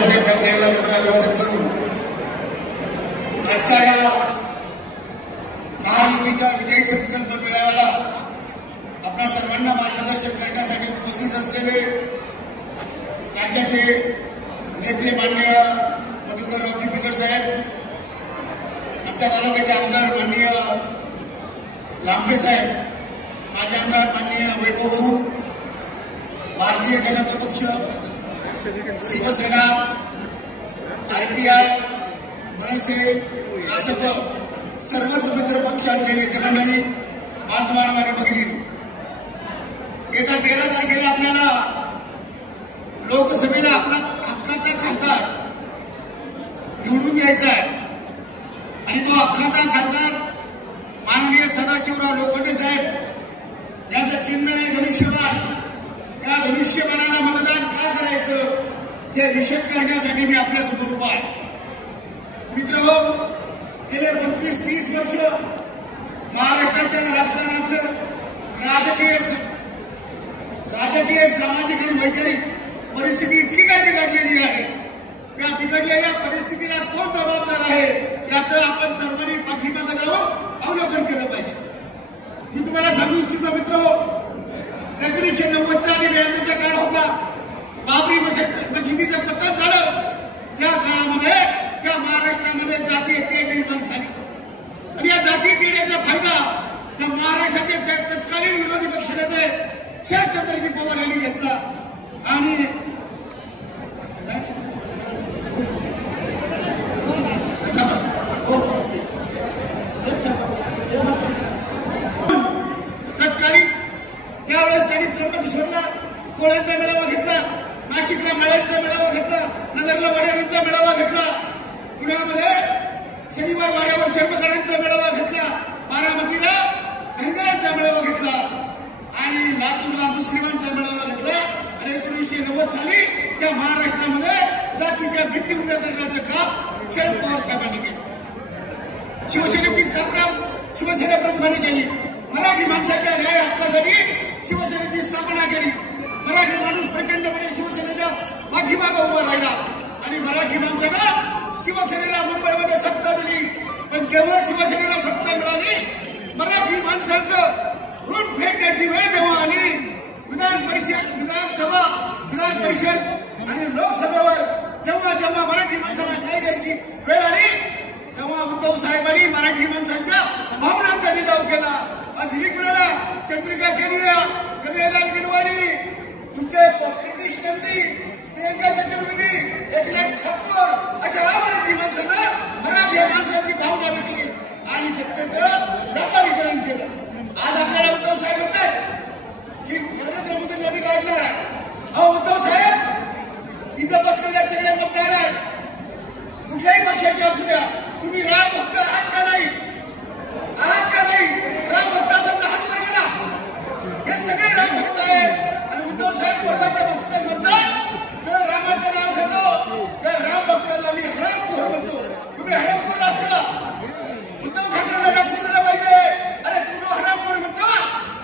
ठाकरेंना अभिवादन करून आजच्या या महायुतीच्या विजयी संकल्प मेळाव्याला आपल्या सर्वांना मार्गदर्शन करण्यासाठी उपस्थित असलेले राज्याचे नेते माननीय मधुकररावजी बिगर साहेब, आमच्या तालुक्याचे आमदार माननीय लांबे साहेब, माजी आमदार माननीय वैभव भाऊ, भारतीय जनता पक्ष, शिवसेना, आरपीआय, मनसे, रासप सर्वच मित्र पक्षांचे नेते मंडळी, बांधवांनो आणि भगिनींनो, येत्या 13 तारखेला आपल्याला लोकसभेला आपला हक्काचा खासदार निवडून द्यायचा आहे आणि तो हक्काचा खासदार माननीय सदाशिवराव लोखंडे साहेब यांचं चिन्ह आहे धनुष्यबाण. या धनुष्यबाणाला मतदान का करायचं हे निषेध करण्यासाठी मी आपल्यासमोर उभा आहे. मित्रहो, गेले 25-30 वर्ष महाराष्ट्राच्या राजकारणातलं राजकीय सामाजिक आणि वैचारिक परिस्थिती इतकी काय बिघडलेली आहे. त्या बिघडलेल्या परिस्थितीला कोण जबाबदार आहे याचं आपण सर्वांनी पाठीमागे जाऊन अवलोकन केलं पाहिजे. मी तुम्हाला सांगू इच्छितो मित्रहो, 1990 आणि 92चा काळ होता. बाबरी मशिदीचं पतन झालं. त्या काळामध्ये त्या महाराष्ट्रामध्ये जातीय तेढ निर्माण झाली आणि या जातीय तेढ्याचा फायदा त्या महाराष्ट्राचे तत्कालीन विरोधी पक्षनेते शरदचंद्रजी पवार यांनी घेतला आणि तत्कालीन त्यावेळेस त्यांनी त्र्यंबकेश्वरला कोळ्यांचा मेळावा घेतला, नाशिकला मळ्यांचा मेळावा घेतला, नगरला वाड्यावरचा मेळावा घेतला, पुण्यामध्ये शनिवार वाड्यावर शर्मकरांचा मेळावा घेतला, बारामतीला धनगरांचा मेळावा घेतला आणि लातूरला मुस्लिमांचा मेळावा घेतला आणि 1990 साली त्या महाराष्ट्रामध्ये जातीच्या भित्ती उभ्या करण्याचं काम शरद पवार साहेबांनी केलं. शिवसेनेची स्थापना शिवसेना प्रमुखांनी केली. मराठी माणसाच्या न्याय हक्कासाठी शिवसेनेची स्थापना केली. मराठी माणूस प्रचंडपणे शिवसेनेच्या पाठीमागे उभा राहिला आणि मराठी माणसानं शिवसेनेला मुंबईमध्ये सत्ता दिली. पण जेव्हा शिवसेनेला सत्ता मिळाली, मराठी माणसाचं ऋण फेडण्याची वेळ जेव्हा आली, विधान परिषद आणि लोकसभेवर जेव्हा मराठी माणसाला न्याय द्यायची वेळ आली, तेव्हा उद्धव साहेबांनी मराठी माणसांच्या भावनांचा निजाव केला. दिल्ली कुणाला चंद्रिका केलिया, कन्हैयालाल गिरवाणी, तुमचे ब्रिटिश नंदी, प्रियंका चतुर्वेदी, एकनाथ ठाकूर अशा मराठी माणसांना मराठी माणसाची भावना भेटली आणि सत्तेचं व्यापारीकरण केलं. आज आपल्याला उद्धव साहेब म्हणतात की नरेंद्र मोदींना मी काढणार आहे. अहो उद्धव साहेब, इथं बसलेल्या सगळे मतदार आहेत, कुठल्याही पक्षाचे असू द्या, तुम्ही राम भक्त आहात का नाही? आहात का नाही? राम भक्त असेल तर हात वर करा. हे सगळे राम भक्त आहेत आणि उद्धव साहेब वर्गाच्या भक्त म्हणतात, जर रामाचं नाव घेतो तर राम भक्तांना मी हरामखोर म्हणतो. तुम्ही हरामखोर आहात का? उद्धव ठाकरेंना दाखवून दिलं पाहिजे. अरे तुम्ही हरामखोर म्हणतो,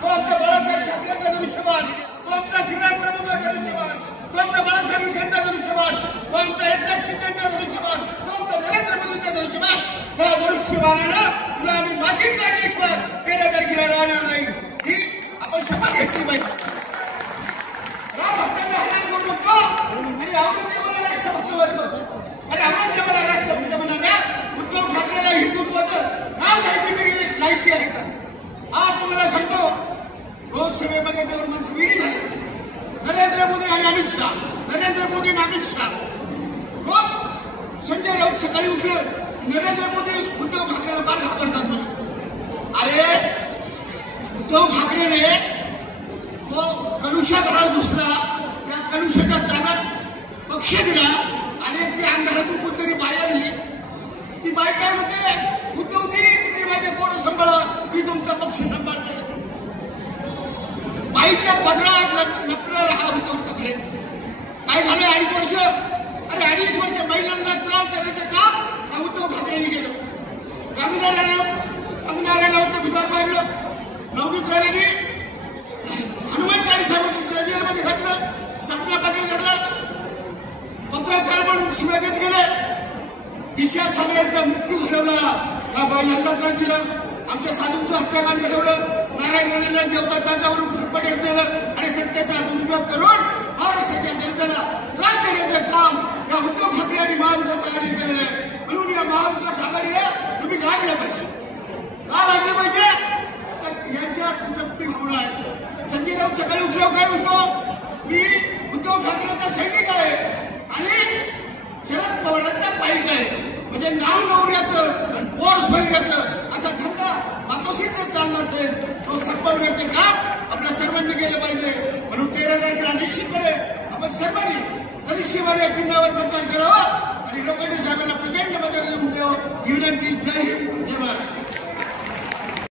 तो आमचा बाळासाहेब ठाकरेंचा धनुष्यबाण, तो आमचा श्रीराम प्रभूंचा धनुष्यबाण, तो आमचा बाळासाहेब विखेंचा धनुष्यबाण, तो आमचा एकनाथ शिंदेचा धनुष्यबाण, तो आमचा नरेंद्र मोदींचा धनुष्यबाण. त्या धनुष्यबाणानं तुला आम्ही मातीत काढल्याशिवाय 13 तारखेला राहणार नाही, ही आपण शपथ घेतली पाहिजे. राम भक्तांना हरामखोर म्हणतो आणि औरंगजेबाला राष्ट्रभक्त म्हणतो आणि औरंगजेबाला राष्ट्रभक्त म्हणणाऱ्या उद्धव ठाकरेला हिंदुत्वाचं नाव घ्यायची तरी लायकी आहे का? आज तुम्हाला सांगतो, रोज सभेमध्ये 2 माणसं विडी झाली. नरेंद्र मोदी आणि अमित शहा, नरेंद्र मोदी आणि अमित शहा. रोज संजय राऊत सकाळी उठलं, नरेंद्र मोदी उद्धव ठाकरेला बार घाबरतात म्हणून. अरे उद्धव ठाकरेने तो कलुषा घरात घुसला, त्या कलुषाच्या ताब्यात पक्ष दिला आणि ती अंधारातून कोणतरी बाई आणली. ती बाई काय म्हणते, उद्धवजी तुम्ही माझे पोरं सांभाळा, मी तुमचा पक्ष सांभाळते. बाईच्या पदरात लपणारा हा उद्धव ठाकरे. काय झालं 2.5 वर्ष? अरे 2.5 वर्ष महिलांना त्रास देण्याचं काम उद्धव ठाकरेंनी केलं. कंगनाला नव्हतं भिजार पाडलं. नवनीत राणांनी हनुमान चालीसा जेलमध्ये घातलं. सपना पाटील घडला. पत्राचार म्हणून शिव्या देत गेले. दिशा साहेबांचा मृत्यू घडवला, त्या बैलांना दिलं, आमच्या साधूंचं हत्याकांड घडवलं, नारायण राणेला जेवता ताटावरून पटेल केलं आणि सत्तेचा दुरुपयोग करून महाराष्ट्राच्या जनतेला त्रास देण्याचं काम या उद्धव ठाकरे आणि महाविकास आघाडीने केलेलं आहे. म्हणून या महाविकास आघाडीला तुम्ही लागलं पाहिजे. का लागलं पाहिजे तर यांच्या कुटुंबी भावना आहे. संजय राऊत सकाळी उठल्यावर काय म्हणतो, मी उद्धव ठाकरेचा सैनिक आहे आणि शरद पवारांचा पाईक आहे. म्हणजे नाव नवऱ्याचं आणि पोर स्वैर्याचं असा धंदा मातोश्रीच चालला असेल, तो संपवण्याचे काम आपल्या सर्वांनी केलं पाहिजे. म्हणून 13 तारखेला निश्चितपणे आपण सर्वांनी धनुष्यबाण या चिन्हावर मतदान करावं आणि लोखंडे साहेबांना प्रचंड मतदान देऊन द्यावं ही विनंती. जय हिंद, जय महाराष्ट्र.